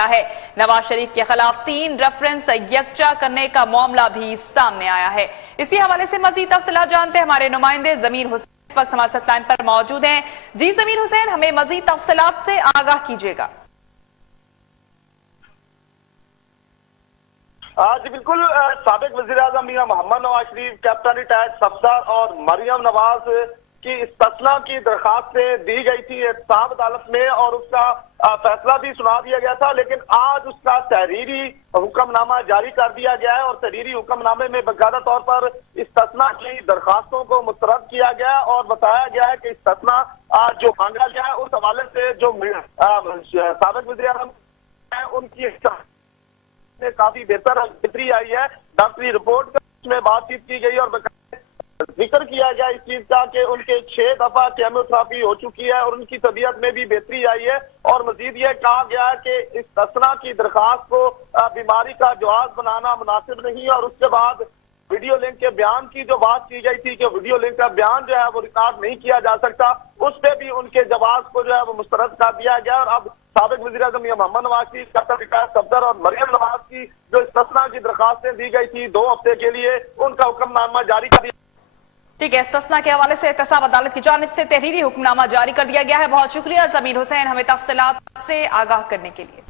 ہے نواز شریف کے خلاف 3 ریفرنس یکجا کرنے کا معاملہ بھی سامنے آیا ہے۔ اسی حوالے سے مزید تفصیلات جانتے ہیں ہمارے نمائندے ضمیر حسین اس وقت ہمارے ساتھ لائن پر موجود ہیں۔ جی ضمیر حسین، ہمیں مزید تفصیلات سے آگاہ کیجیے گا۔ جی بالکل، سابق وزیراعظم میاں محمد نواز شریف، کیپٹن ریٹائرڈ صفدر اور مریم نواز کی استثناء کی درخواستیں دی گئی تھی احتساب عدالت میں اور اس کا فیصلہ بھی سنا دیا گیا تھا، لیکن آج اس کا تحریری حکم نامہ جاری کر دیا گیا ہے اور تحریری حکم نامے میں باقاعدہ طور پر استثناء کی درخواستوں کو مسترد کیا گیا اور بتایا گیا ہے کہ استثناء جو مانگا گیا ہے اس حوالے سے جو سابق وزیراعظم ہیں ان کی کافی بہتری آئی ہے۔ ڈاکٹری رپورٹ میں بات چیت کی گئی اور ذکر کیا گیا اس چیز کا کہ ان کے 6 دفعہ کیموتھراپی ہو چکی ہے اور ان کی طبیعت میں بھی بہتری آئی ہے، اور مزید یہ کہا گیا ہے کہ استثناء کی درخواست کو بیماری کا جواز بنانا مناسب نہیں، اور اس کے بعد ویڈیو لنک کے بیان کی جو بات کی گئی تھی کہ ویڈیو لنک کا بیان جو ہے وہ ریکارڈ نہیں کیا جا سکتا، اس پہ بھی ان کے جواز کو جو ہے وہ مسترد کر دیا گیا، اور اب سابق وزیراعظم محمد نواز شریف، کیپٹن ریٹائرڈ صفدر اور مریم نواز کی جو استثناء کی درخواستیں دی گئی تھی 2 ہفتے کے لیے، ان کا حکم نامہ جاری کر دیا۔ ٹھیک ہے، استثناء کے حوالے سے احتساب عدالت کی جانب سے تحریری حکم نامہ جاری کر دیا گیا ہے۔ بہت شکریہ ضمیر حسین ہمیں تفصیلات سے آگاہ کرنے کے لیے۔